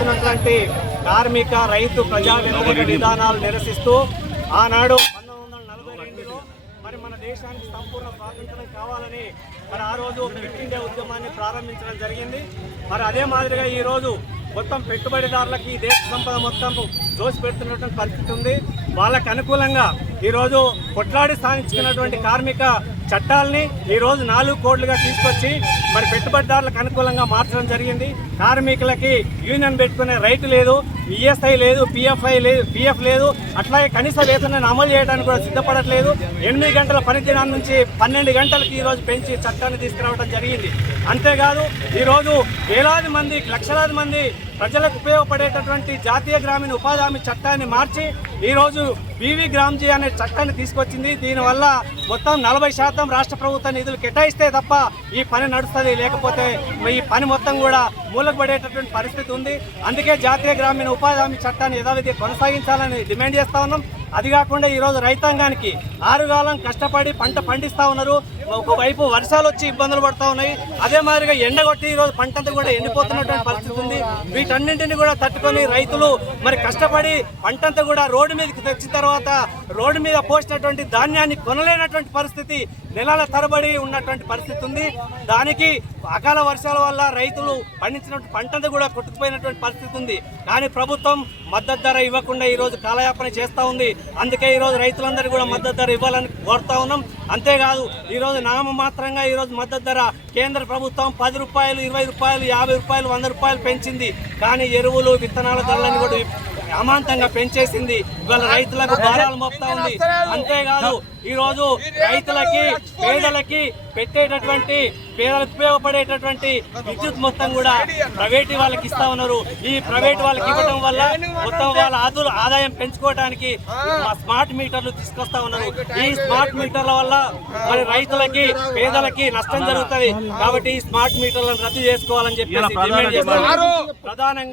చేస్తున్నటువంటి కార్మిక రైతు ప్రజా వ్యతిరేక విధానాలు నిరసిస్తూ ఆనాడు 1942లో మరి మన దేశానికి సంపూర్ణ స్వాతంత్రం కావాలని మరి ఆ రోజు క్విట్ ఇండియా ఉద్యమాన్ని ప్రారంభించడం జరిగింది. మరి అదే మాదిరిగా ఈరోజు మొత్తం పెట్టుబడిదారులకి దేశ సంపద మొత్తం దోసిపెడుతున్నటువంటి పరిస్థితి ఉంది. వాళ్ళకు అనుకూలంగా ఈరోజు కొట్లాడి సాధించుకున్నటువంటి కార్మిక చట్టాలని ఈరోజు 4 కోట్లుగా తీసుకొచ్చి మరి పెట్టుబడిదారులకు అనుకూలంగా మార్చడం జరిగింది. కార్మికులకి యూనియన్ పెట్టుకునే రైట్ లేదు, ఈఎస్ఐ లేదు, పిఎఫ్ లేదు, అట్లాగే కనీస వేతనాన్ని అమలు చేయడానికి కూడా సిద్ధపడట్లేదు. 8 గంటల పనిదినాన్ని నుంచి 12 గంటలకి ఈరోజు పెంచి చట్టాన్ని తీసుకురావడం జరిగింది. అంతేకాదు ఈరోజు వేలాది మంది, లక్షలాది మంది ప్రజలకు ఉపయోగపడేటటువంటి జాతీయ గ్రామీణ ఉపాధి హామీ చట్టాన్ని మార్చి ఈరోజు బీవీ గ్రామ్జీ అనే చట్టాన్ని తీసుకొచ్చింది. దీనివల్ల మొత్తం 40% రాష్ట్ర ప్రభుత్వ నిధులు కేటాయిస్తే తప్ప ఈ పని నడుస్తుంది, లేకపోతే ఈ పని మొత్తం కూడా మూలకపడేటటువంటి పరిస్థితి ఉంది. అందుకే జాతీయ గ్రామీణ ఉపాధి హామీ చట్టాన్ని యథావిధి కొనసాగించాలని డిమాండ్ చేస్తా ఉన్నాం. అది కాకుండా ఈరోజు రైతాంగానికి 6 కాలం కష్టపడి పంట పండిస్తూ ఉన్నారు. ఒకవైపు వర్షాలు వచ్చి ఇబ్బందులు పడుతూ ఉన్నాయి, అదే మాదిరిగా ఎండగొట్టి ఈరోజు పంటంతా కూడా ఎండిపోతున్నటువంటి పరిస్థితి ఉంది. వీటన్నింటినీ కూడా తట్టుకొని రైతులు మరి కష్టపడి పంటంతా కూడా రోడ్డు మీదకి తెచ్చిన తర్వాత రోడ్డు మీద పోసినటువంటి ధాన్యాన్ని కొనలేనటువంటి పరిస్థితి, నెలల తరబడి ఉన్నటువంటి పరిస్థితి ఉంది. దానికి అకాల వర్షాల వల్ల రైతులు పండించినటువంటి పంటంతా కూడా కొట్టుకుపోయినటువంటి పరిస్థితి ఉంది. కానీ ప్రభుత్వం మద్దతు ధర ఇవ్వకుండా ఈరోజు కాలయాపన చేస్తూ ఉంది. అందుకే ఈరోజు రైతులందరూ కూడా మద్దతు ధర ఇవ్వాలని కోరుతా ఉన్నాం. అంతేకాదు ఈరోజు నామమాత్రంగా ఈరోజు మద్దతు ధర కేంద్ర ప్రభుత్వం 10 రూపాయలు, 20 రూపాయలు, 50 రూపాయలు, 100 రూపాయలు పెంచింది. కానీ ఎరువులు, విత్తనాల ధరలను కూడా అమాంతంగా పెంచేసింది. ఇవాళ రైతులకు భారాలు మోపుతా ఉంది. అంతేకాదు ఈరోజు రైతులకి, పేదలకి పెట్టేటటువంటి, పేదలకు ఉపయోగపడేటటువంటి విద్యుత్ మొత్తం కూడా ప్రైవేట్ వాళ్ళకి ఇస్తా ఉన్నారు. ఈ ప్రైవేట్ వాళ్ళకి ఇవ్వడం వల్ల మొత్తం వాళ్ళ ఆదాయం పెంచుకోవడానికి స్మార్ట్ మీటర్లు తీసుకొస్తా ఉన్నారు. ఈ స్మార్ట్ మీటర్ల వల్ల మరి రైతులకి, పేదలకి నష్టం జరుగుతుంది. కాబట్టి ఈ స్మార్ట్ మీటర్లను రద్దు చేసుకోవాలని చెప్పేసి డిమాండ్ చేస్తున్నారు. ప్రధానంగా